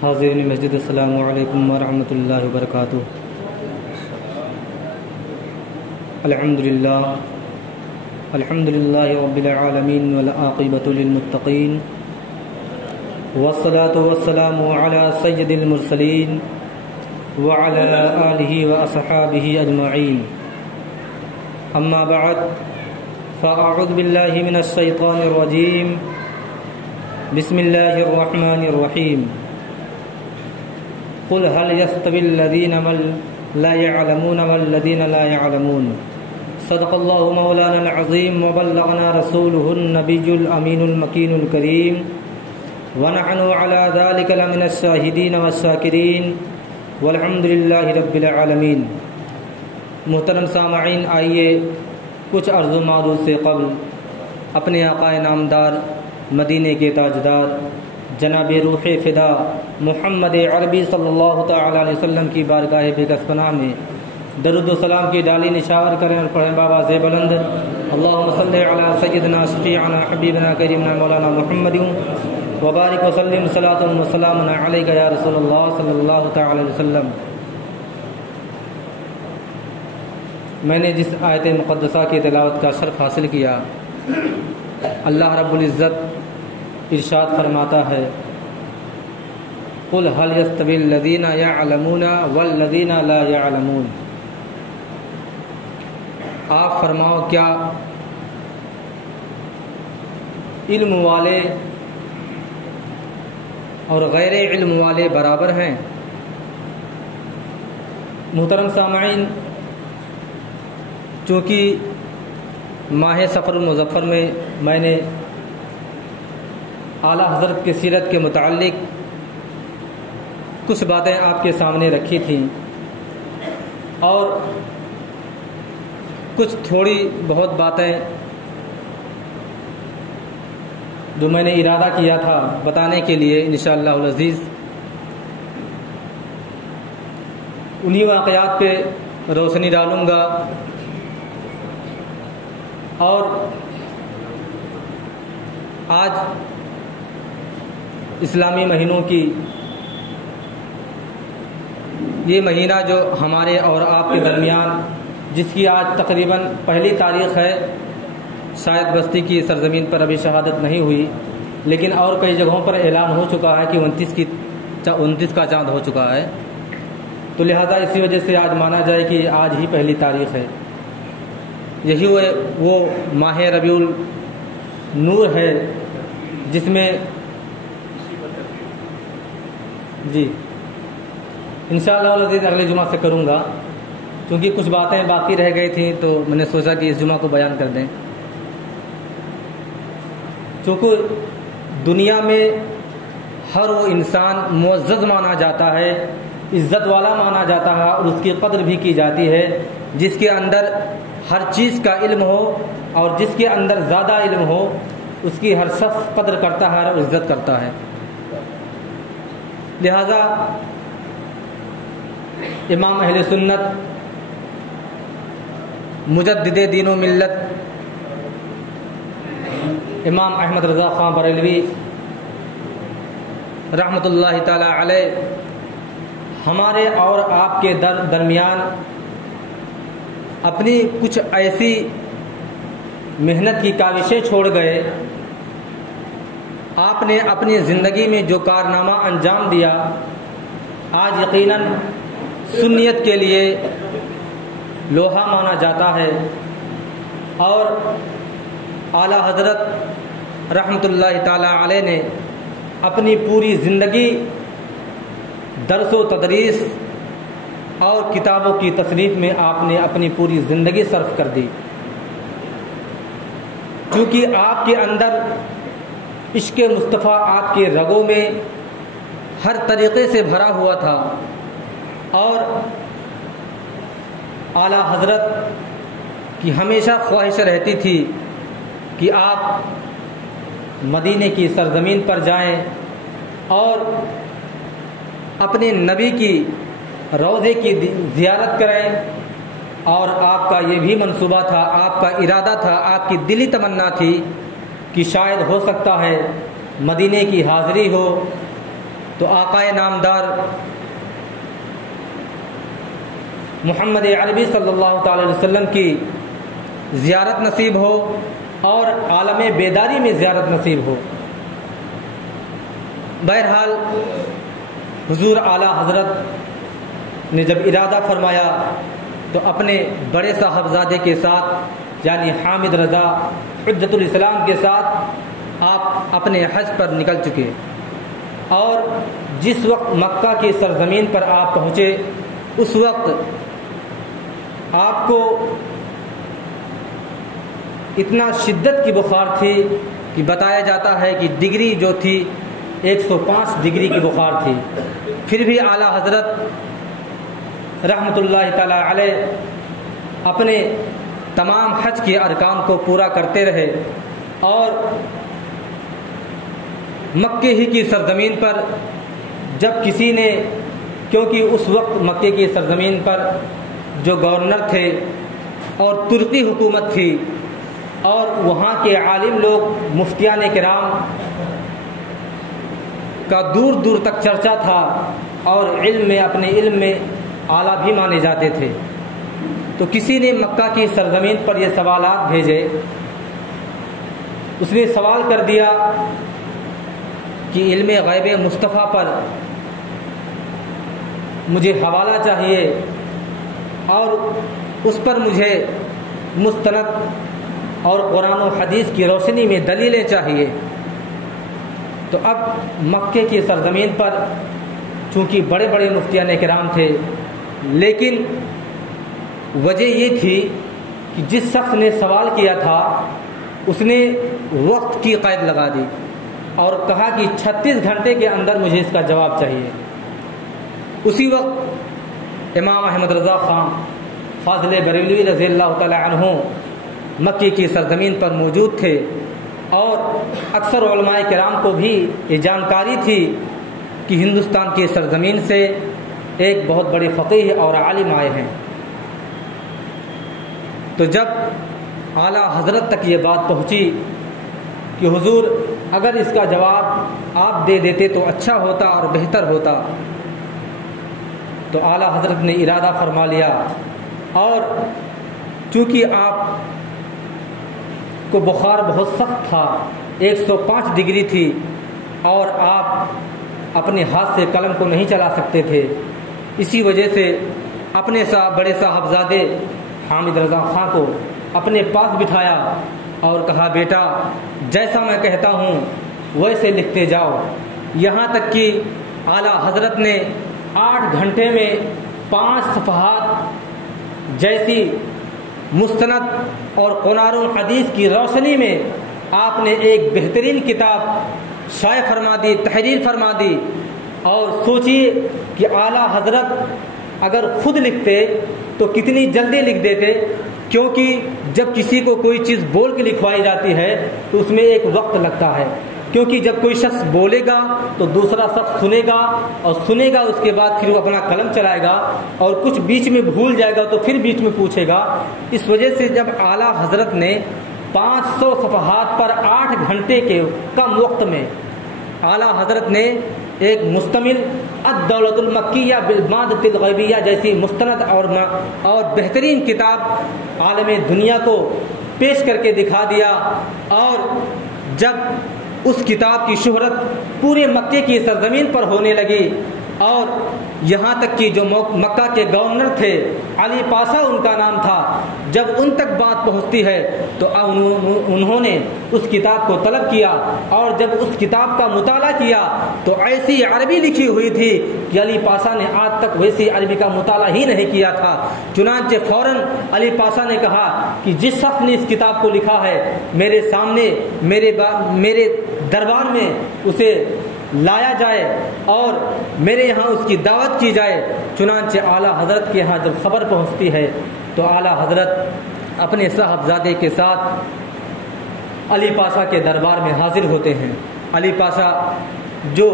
حاضرین مسجد، السلام علیکم ورحمۃ اللہ وبرکاتہ۔ الحمد للہ رب العالمین والعاقبۃ للمتقین، والصلاة والسلام علی سید المرسلین وعلی آلہ واصحابہ اجمعین، اما بعد فاعوذ باللہ من الشیطان الرجیم، بسم اللہ الرحمن الرحیم۔ قل هل يستوي الذين لا يعلمون والذين لا يعلمون، صدق الله مولانا العظيم وبلغنا رسوله النبي الأمين المكين الكريم، ونحن على ذلك لمن الشاهدين والشاكرين والحمد لله رب العالمين۔ محترم سامعین، آئیے کچھ عرض و معروض سے قبل اپنے آقا نامدار مدینے کے تاجدار جناب روح فدا محمد عربی صلی اللہ تعالی علیہ وسلم کی بارگاہ بےکس پناہ میں درود و سلام کی ڈالی نشاور کریں اور پڑھیں بابا زی بلند، اللہم صلی علی سیدنا شفیعنا حبیبنا کریمنا مولانا محمد وبارک وسلم صلاۃ و سلام علیک یا رسول اللہ صلی اللہ تعالی علیہ وسلم۔ میں نے جس آیت مقدسہ کی تلاوت کا شرف حاصل کیا، اللہ رب العزت ارشاد فرماتا ہے، قل هل يستوي الذين يعلمون والذين لا يعلمون، آپ فرماؤ کیا علم والے اور غیر علم والے برابر ہیں؟ محترم سامعین، چونکہ ماہ سفر المظفر میں نے اعلیٰ حضرت کی سیرت کے متعلق کچھ باتیں آپ کے سامنے رکھی تھیں، اور کچھ تھوڑی بہت باتیں جو میں نے ارادہ کیا تھا بتانے کے لیے انشاءاللہ العزیز، انہی واقعات پہ روشنی ڈالوں گا۔ اور آج اسلامی مہینوں کی یہ مہینہ جو ہمارے اور آپ کے درمیان، جس کی آج تقریباً پہلی تاریخ ہے، شاید بستی کی سرزمین پر ابھی شہادت نہیں ہوئی، لیکن اور کئی جگہوں پر اعلان ہو چکا ہے کہ 29 کا چاند ہو چکا ہے، تو لہذا اسی وجہ سے آج مانا جائے کہ آج ہی پہلی تاریخ ہے۔ یہی وہ ماہ ربیع النور ہے جس میں جی انشاءاللہ العزیز اگلے جمعہ سے کروں گا، کیونکہ کچھ باتیں باقی رہ گئی تھیں تو میں نے سوچا کہ اس جمعہ کو بیان کر دیں۔ چونکہ دنیا میں ہر وہ انسان معزز مانا جاتا ہے، عزت والا مانا جاتا ہے، اور اس کی قدر بھی کی جاتی ہے جس کے اندر ہر چیز کا علم ہو، اور جس کے اندر زیادہ علم ہو اس کی ہر شخص قدر کرتا ہے اور عزت کرتا ہے۔ لہذا امام اہل سنت مجدد دین و ملت امام احمد رضا خان بریلوی رحمۃ اللہ تعالی علیہ ہمارے اور آپ کے درمیان اپنی کچھ ایسی محنت کی کاوشیں چھوڑ گئے۔ آپ نے اپنی زندگی میں جو کارنامہ انجام دیا، آج یقیناً سنیت کے لیے لوہا مانا جاتا ہے، اور اعلیٰ حضرت رحمۃ اللہ تعالی علیہ نے اپنی پوری زندگی درس و تدریس اور کتابوں کی تصنیف میں آپ نے اپنی پوری زندگی صرف کر دی، کیونکہ آپ کے اندر عشق مصطفیٰ آپ کے رگوں میں ہر طریقے سے بھرا ہوا تھا، اور اعلیٰ حضرت کی ہمیشہ خواہش رہتی تھی کہ آپ مدینے کی سرزمین پر جائیں اور اپنے نبی کی روضے کی زیارت کریں، اور آپ کا یہ بھی منصوبہ تھا، آپ کا ارادہ تھا، آپ کی دلی تمنا تھی کہ شاید ہو سکتا ہے مدینے کی حاضری ہو تو آقائے نامدار محمد عربی صلی اللہ تعالی علیہ وسلم کی زیارت نصیب ہو اور عالم بیداری میں زیارت نصیب ہو۔ بہرحال حضور اعلیٰ حضرت نے جب ارادہ فرمایا تو اپنے بڑے صاحبزادے کے ساتھ یعنی حامد رضا حجت الاسلام کے ساتھ آپ اپنے حج پر نکل چکے، اور جس وقت مکہ کی سرزمین پر آپ پہنچے اس وقت آپ کو اتنا شدت کی بخار تھی کہ بتایا جاتا ہے کہ ڈگری جو تھی 105 ڈگری کی بخار تھی، پھر بھی اعلیٰ حضرت رحمۃ اللہ تعالی علیہ اپنے تمام حج کے ارکان کو پورا کرتے رہے، اور مکے ہی کی سرزمین پر جب کسی نے، کیونکہ اس وقت مکے کی سرزمین پر جو گورنر تھے اور ترکی حکومت تھی اور وہاں کے عالم لوگ مفتیان کرام کا دور دور تک چرچا تھا اور علم میں اپنے علم میں اعلیٰ بھی مانے جاتے تھے، تو کسی نے مکہ کی سرزمین پر یہ سوالات بھیجے۔ اس نے سوال کر دیا کہ علم غیب مصطفیٰ پر مجھے حوالہ چاہیے اور اس پر مجھے مستند اور قرآن و حدیث کی روشنی میں دلیلیں چاہیے۔ تو اب مکے کی سرزمین پر چونکہ بڑے بڑے مفتیان کرام تھے، لیکن وجہ یہ تھی کہ جس شخص نے سوال کیا تھا اس نے وقت کی قید لگا دی اور کہا کہ 36 گھنٹے کے اندر مجھے اس کا جواب چاہیے۔ اسی وقت امام احمد رضا خان فاضل بریلوی رضی اللہ تعالی عنہ مکے کی سرزمین پر موجود تھے، اور اکثر علماء کرام کو بھی یہ جانکاری تھی کہ ہندوستان کی سرزمین سے ایک بہت بڑے فقیہ اور عالم آئے ہیں۔ تو جب اعلیٰ حضرت تک یہ بات پہنچی کہ حضور اگر اس کا جواب آپ دے دیتے تو اچھا ہوتا اور بہتر ہوتا، تو اعلیٰ حضرت نے ارادہ فرما لیا، اور چونکہ آپ کو بخار بہت سخت تھا، 105 ڈگری تھی، اور آپ اپنے ہاتھ سے قلم کو نہیں چلا سکتے تھے، اسی وجہ سے اپنے بڑے صاحبزادے حامد رضا خان کو اپنے پاس بٹھایا اور کہا بیٹا جیسا میں کہتا ہوں ویسے لکھتے جاؤ، یہاں تک کہ اعلیٰ حضرت نے 8 گھنٹے میں 5 صفحات جیسی مستند اور قرآن الحدیث کی روشنی میں آپ نے ایک بہترین کتاب شائع فرما دی، تحریر فرما دی۔ اور سوچیے کہ اعلیٰ حضرت اگر خود لکھتے تو کتنی جلدی لکھ دیتے، کیونکہ جب کسی کو کوئی چیز بول کے لکھوائی جاتی ہے تو اس میں ایک وقت لگتا ہے، کیونکہ جب کوئی شخص بولے گا تو دوسرا شخص سنے گا، اور سنے گا اس کے بعد پھر وہ اپنا قلم چلائے گا، اور کچھ بیچ میں بھول جائے گا تو پھر بیچ میں پوچھے گا۔ اس وجہ سے جب اعلیٰ حضرت نے 500 صفحات پر 8 گھنٹے کے کم وقت میں اعلیٰ حضرت نے ایک مستمل الدولۃ المکیہ بالمادۃ الغیبیہ جیسی مستند اور بہترین کتاب عالم دنیا کو پیش کر کے دکھا دیا، اور جب اس کتاب کی شہرت پورے مکے کی سرزمین پر ہونے لگی، اور یہاں تک کہ جو مکہ کے گورنر تھے علی پاشا ان کا نام تھا، جب ان تک بات پہنچتی ہے تو انہوں نے اس کتاب کو طلب کیا، اور جب اس کتاب کا مطالعہ کیا تو ایسی عربی لکھی ہوئی تھی کہ علی پاشا نے آج تک ویسی عربی کا مطالعہ ہی نہیں کیا تھا۔ چنانچہ فوراً علی پاشا نے کہا کہ جس شخص نے اس کتاب کو لکھا ہے میرے سامنے میرے دربار میں اسے لایا جائے اور میرے یہاں اس کی دعوت کی جائے۔ چنانچہ اعلیٰ حضرت کے یہاں جب خبر پہنچتی ہے تو اعلیٰ حضرت اپنے صاحبزادے کے ساتھ علی پاشا کے دربار میں حاضر ہوتے ہیں۔ علی پاشا جو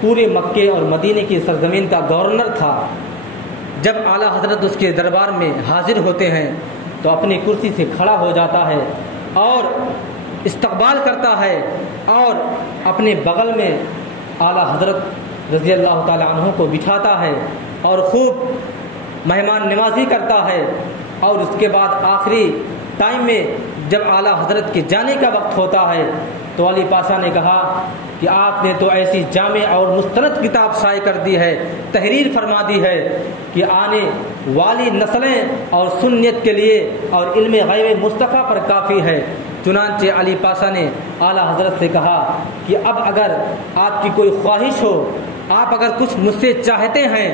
پورے مکے اور مدینے کی سرزمین کا گورنر تھا، جب اعلیٰ حضرت اس کے دربار میں حاضر ہوتے ہیں تو اپنی کرسی سے کھڑا ہو جاتا ہے اور استقبال کرتا ہے، اور اپنے بغل میں اعلیٰ حضرت رضی اللہ تعالیٰ عنہ کو بٹھاتا ہے اور خوب مہمان نوازی کرتا ہے، اور اس کے بعد آخری ٹائم میں جب اعلیٰ حضرت کے جانے کا وقت ہوتا ہے تو علی پاشا نے کہا کہ آپ نے تو ایسی جامع اور مستند کتاب شائع کر دی ہے، تحریر فرما دی ہے کہ آنے والی نسلیں اور سنت کے لیے اور علم غیب مصطفیٰ پر کافی ہے۔ چنانچہ علی پاشا نے اعلیٰ حضرت سے کہا کہ اب اگر آپ کی کوئی خواہش ہو، آپ اگر کچھ مجھ سے چاہتے ہیں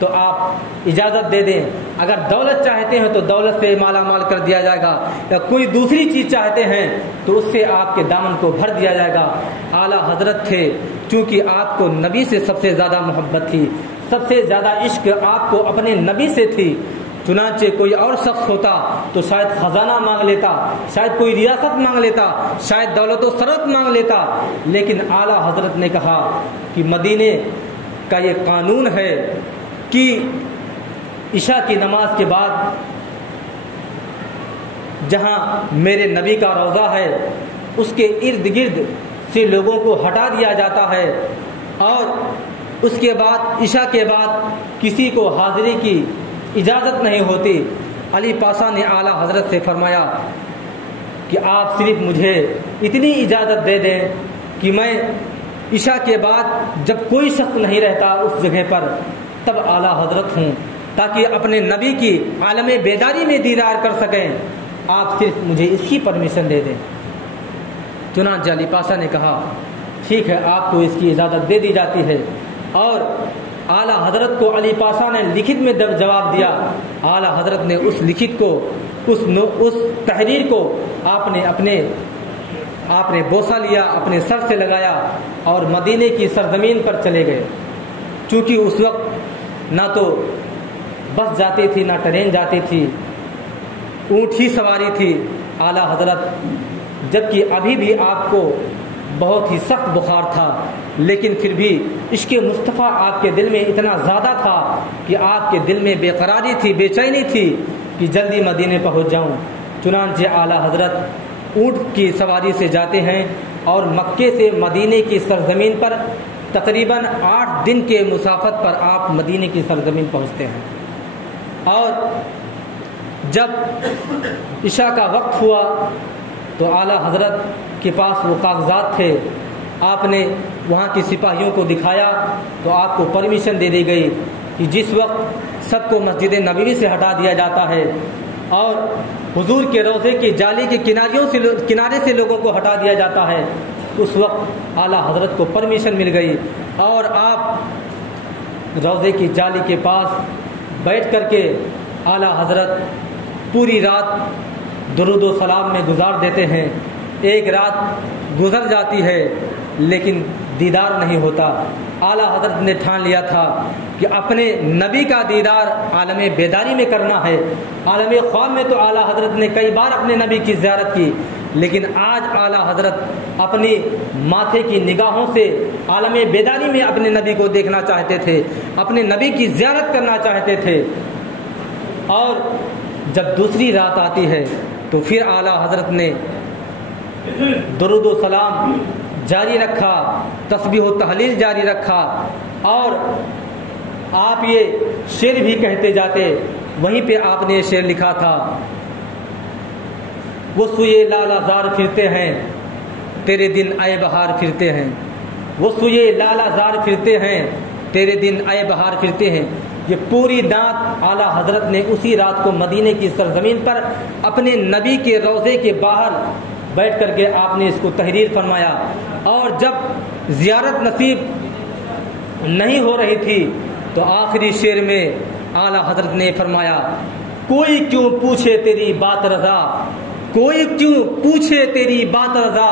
تو آپ اجازت دے دیں، اگر دولت چاہتے ہیں تو دولت سے مالا مال کر دیا جائے گا، یا کوئی دوسری چیز چاہتے ہیں تو اس سے آپ کے دامن کو بھر دیا جائے گا۔ اعلیٰ حضرت تھے، چونکہ آپ کو نبی سے سب سے زیادہ محبت تھی، سب سے زیادہ عشق آپ کو اپنے نبی سے تھی۔ چنانچہ کوئی اور شخص ہوتا تو شاید خزانہ مانگ لیتا، شاید کوئی ریاست مانگ لیتا، شاید دولت و ثروت مانگ لیتا، لیکن اعلیٰ حضرت نے کہا کہ مدینے کا یہ قانون ہے کہ عشاء کی نماز کے بعد جہاں میرے نبی کا روضہ ہے اس کے ارد گرد سے لوگوں کو ہٹا دیا جاتا ہے، اور اس کے بعد عشاء کے بعد کسی کو حاضری کی اجازت نہیں ہوتی۔ علی پاشا نے اعلیٰ حضرت سے فرمایا کہ آپ صرف مجھے اتنی اجازت دے دیں کہ میں عشاء کے بعد جب کوئی شخص نہیں رہتا اس جگہ پر تب اعلیٰ حضرت ہوں، تاکہ اپنے نبی کی عالم بیداری میں دیدار کر سکیں، آپ صرف مجھے اس کی پرمیشن دے دیں۔ چنانچہ علی پاشا نے کہا ٹھیک ہے، آپ کو اس کی اجازت دے دی جاتی ہے، اور اعلیٰ حضرت کو علی پاشا نے لکھت میں جواب دیا۔ اعلیٰ حضرت نے اس لکھت کو، اس تحریر کو آپ نے بوسہ لیا، اپنے سر سے لگایا اور مدینے کی سرزمین پر چلے گئے۔ چونکہ اس وقت نہ تو بس جاتی تھی، نہ ٹرین جاتی تھی، اونٹ ہی سواری تھی۔ اعلیٰ حضرت جبکہ ابھی بھی آپ کو بہت ہی سخت بخار تھا، لیکن پھر بھی عشق مصطفیٰ آپ کے دل میں اتنا زیادہ تھا کہ آپ کے دل میں بے قراری تھی، بے چینی تھی کہ جلدی مدینے پہنچ جاؤں۔ چنانچہ اعلیٰ حضرت اونٹ کی سواری سے جاتے ہیں اور مکے سے مدینے کی سرزمین پر تقریباً 8 دن کے مسافت پر آپ مدینے کی سرزمین پہنچتے ہیں۔ اور جب عشاء کا وقت ہوا تو اعلیٰ حضرت کے پاس وہ کاغذات تھے، آپ نے وہاں کے سپاہیوں کو دکھایا تو آپ کو پرمیشن دے دی گئی کہ جس وقت سب کو مسجد نبوی سے ہٹا دیا جاتا ہے اور حضور کے روضے کی جالی کے کنارے سے لوگوں کو ہٹا دیا جاتا ہے، اس وقت اعلیٰ حضرت کو پرمیشن مل گئی اور آپ روضے کی جالی کے پاس بیٹھ کر کے اعلیٰ حضرت پوری رات درود و سلام میں گزار دیتے ہیں۔ ایک رات گزر جاتی ہے لیکن دیدار نہیں ہوتا۔ اعلیٰ حضرت نے ٹھان لیا تھا کہ اپنے نبی کا دیدار عالم بیداری میں کرنا ہے۔ عالم خواب میں تو اعلیٰ حضرت نے کئی بار اپنے نبی کی زیارت کی، لیکن آج اعلیٰ حضرت اپنی ماتھے کی نگاہوں سے عالم بیداری میں اپنے نبی کو دیکھنا چاہتے تھے، اپنے نبی کی زیارت کرنا چاہتے تھے۔ اور جب دوسری رات آتی ہے تو پھر اعلیٰ حضرت نے درود و سلام جاری رکھا، تسبیح و تحلیل جاری رکھا، اور آپ یہ شعر بھی کہتے جاتے۔ وہیں پہ آپ نے یہ شعر لکھا تھا، وہ سوئے لالا زار پھرتے ہیں تیرے دن اے بہار پھرتے ہیں، وہ سوئے لالا زار پھرتے ہیں تیرے دن اے بہار پھرتے ہیں۔ یہ پوری رات اعلیٰ حضرت نے اسی رات کو مدینے کی سرزمین پر اپنے نبی کے روضے کے باہر بیٹھ کر کے آپ نے اس کو تحریر فرمایا۔ اور جب زیارت نصیب نہیں ہو رہی تھی تو آخری شعر میں اعلیٰ حضرت نے فرمایا، کوئی کیوں پوچھے تیری بات رضا، کوئی کیوں پوچھے تیری بات رضا،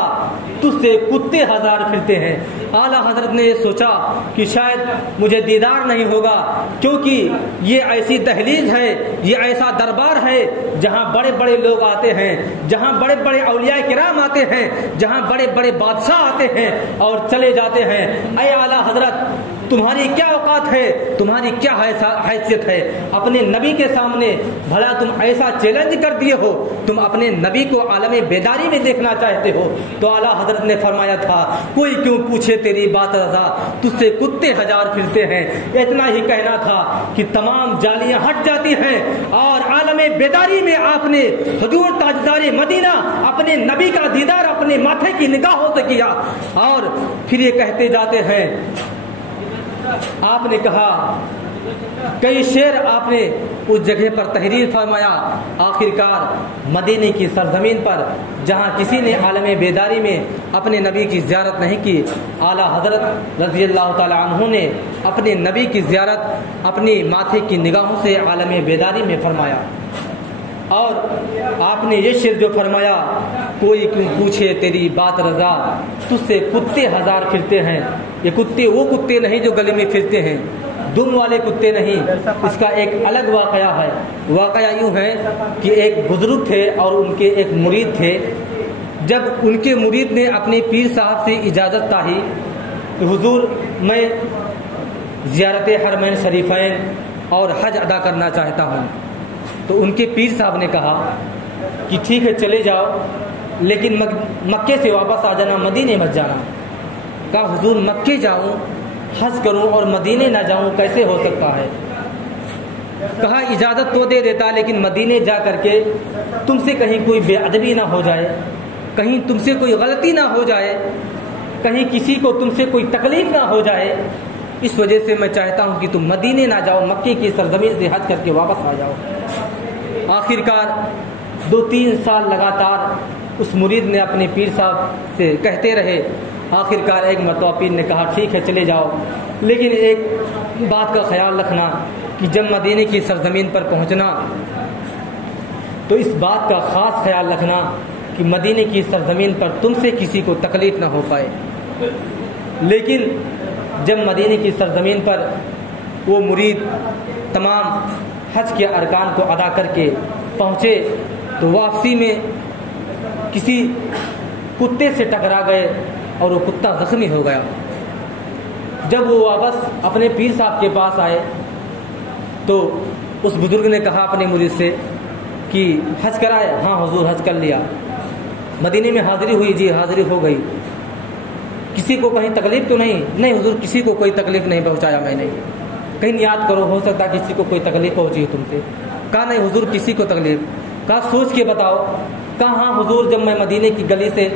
تجھ سے کتے ہزار پھرتے ہیں۔ اعلیٰ حضرت نے یہ سوچا کہ شاید مجھے دیدار نہیں ہوگا، کیونکہ یہ ایسی دہلیز ہے، یہ ایسا دربار ہے جہاں بڑے بڑے لوگ آتے ہیں، جہاں بڑے بڑے اولیاء کرام آتے ہیں، جہاں بڑے بڑے بادشاہ آتے ہیں اور چلے جاتے ہیں۔ اے اعلیٰ حضرت، تمہاری کیا اوقات ہے، تمہاری کیا حیثیت ہے اپنے نبی کے سامنے؟ بھلا تم ایسا چیلنج کر دیے ہو، تم اپنے نبی کو عالم بیداری میں دیکھنا چاہتے ہو؟ تو اعلیٰ حضرت نے فرمایا تھا کوئی کیوں پوچھے تیری بات رضا، تجھ سے کتے ہزار پھرتے ہیں۔ اتنا ہی کہنا تھا کہ تمام جالیاں ہٹ جاتی ہیں اور عالم بیداری میں آپ نے حضور تاجدار مدینہ اپنے نبی کا دیدار اپنے ماتھے کی نگاہوں سے کیا، اور پھر یہ کہتے جاتے ہیں، آپ نے کہا کئی شعر آپ نے اس جگہ پر تحریر فرمایا۔ آخرکار مدینے کی سرزمین پر جہاں کسی نے عالم بیداری میں اپنے نبی کی زیارت نہیں کی، اعلیٰ حضرت رضی اللہ تعالی عنہ نے اپنے نبی کی زیارت اپنی ماتھے کی نگاہوں سے عالم بیداری میں فرمایا۔ اور آپ نے یہ شعر جو فرمایا، کوئی کیوں پوچھے تیری بات رضا، تجھ سے کتے ہزار پھرتے ہیں۔ یہ کتے وہ کتے نہیں جو گلی میں پھرتے ہیں، دم والے کتے نہیں، اس کا ایک الگ واقعہ ہے۔ واقعہ یوں ہے کہ ایک بزرگ تھے اور ان کے ایک مرید تھے۔ جب ان کے مرید نے اپنے پیر صاحب سے اجازت چاہی کہ حضور میں زیارت حرمین شریفین اور حج ادا کرنا چاہتا ہوں، تو ان کے پیر صاحب نے کہا کہ ٹھیک ہے چلے جاؤ، لیکن مکے سے واپس آ جانا، مدینے مت جانا۔ کہا حضور مکے جاؤں، حج کروں اور مدینے نہ جاؤں، کیسے ہو سکتا ہے؟ کہا اجازت تو دے دیتا، لیکن مدینے جا کر کے تم سے کہیں کوئی بے ادبی نہ ہو جائے، کہیں تم سے کوئی غلطی نہ ہو جائے، کہیں کسی کو تم سے کوئی تکلیف نہ ہو جائے، اس وجہ سے میں چاہتا ہوں کہ تم مدینے نہ جاؤ، مکے کی سرزمین سے حج کر کے واپس آ جاؤ۔ آخرکار 2-3 سال لگاتار اس مرید نے اپنے پیر صاحب سے کہتے رہے۔ آخرکار ایک مرتبہ پیر نے کہا ٹھیک ہے چلے جاؤ، لیکن ایک بات کا خیال رکھنا کہ جب مدینے کی سرزمین پر پہنچنا تو اس بات کا خاص خیال رکھنا کہ مدینے کی سرزمین پر تم سے کسی کو تکلیف نہ ہو پائے۔ لیکن جب مدینے کی سرزمین پر وہ مرید تمام حج کے ارکان کو ادا کر کے پہنچے تو واپسی میں کسی کتے سے ٹکرا گئے اور وہ کتا زخمی ہو گیا۔ جب وہ واپس اپنے پیر صاحب کے پاس آئے تو اس بزرگ نے کہا اپنے مرید سے کہ حج کرائے؟ ہاں حضور حج کر لیا۔ مدینے میں حاضری ہوئی؟ جی حاضری ہو گئی۔ کسی کو کہیں تکلیف تو نہیں؟ نہیں حضور کسی کو کوئی تکلیف نہیں پہنچایا میں نے۔ کہیں یاد کرو ہو سکتا ہے کسی کو کوئی تکلیف پہنچی تم سے؟ کہا نہیں حضور کسی کو تکلیف۔ کہا سوچ کے بتاؤ؟ کہا ہاں حضور جب میں مدینے کی گلی سے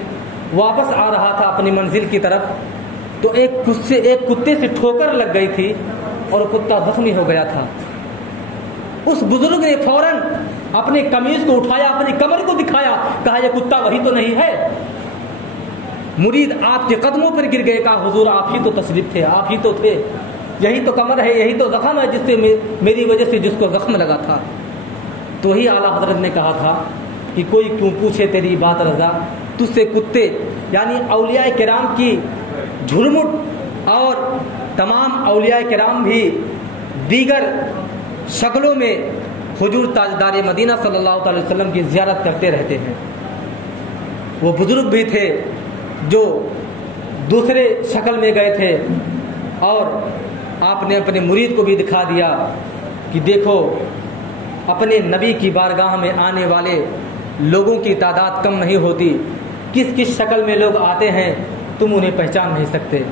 واپس آ رہا تھا اپنی منزل کی طرف تو ایک کتے سے ٹھوکر لگ گئی تھی اور کتا زخمی ہو گیا تھا۔ اس بزرگ نے فوراً اپنے قمیض کو اٹھایا، اپنی کمر کو دکھایا، کہا یہ کتا وہی تو نہیں ہے؟ مرید آپ کے قدموں پر گر گئے، کہا حضور آپ ہی تو تشریف تھے، آپ ہی تو تھے، یہی تو کمر ہے، یہی تو زخم ہے جس سے میری وجہ سے جس کو زخم لگا تھا۔ تو ہی اعلیٰ حضرت نے کہا تھا کہ کوئی کیوں پوچھے تیری بات رضا، تجھ سے کتے، یعنی اولیاء کرام کی جھرمٹ اور تمام اولیاء کرام بھی دیگر شکلوں میں حضور تاجدار مدینہ صلی اللہ علیہ وسلم کی زیارت کرتے رہتے ہیں۔ وہ بزرگ بھی تھے جو دوسرے شکل میں گئے تھے اور آپ نے اپنے مرید کو بھی دکھا دیا کہ دیکھو اپنے نبی کی بارگاہ میں آنے والے لوگوں کی تعداد کم نہیں ہوتی، کس کس شکل میں لوگ آتے ہیں تم انہیں پہچان نہیں سکتے۔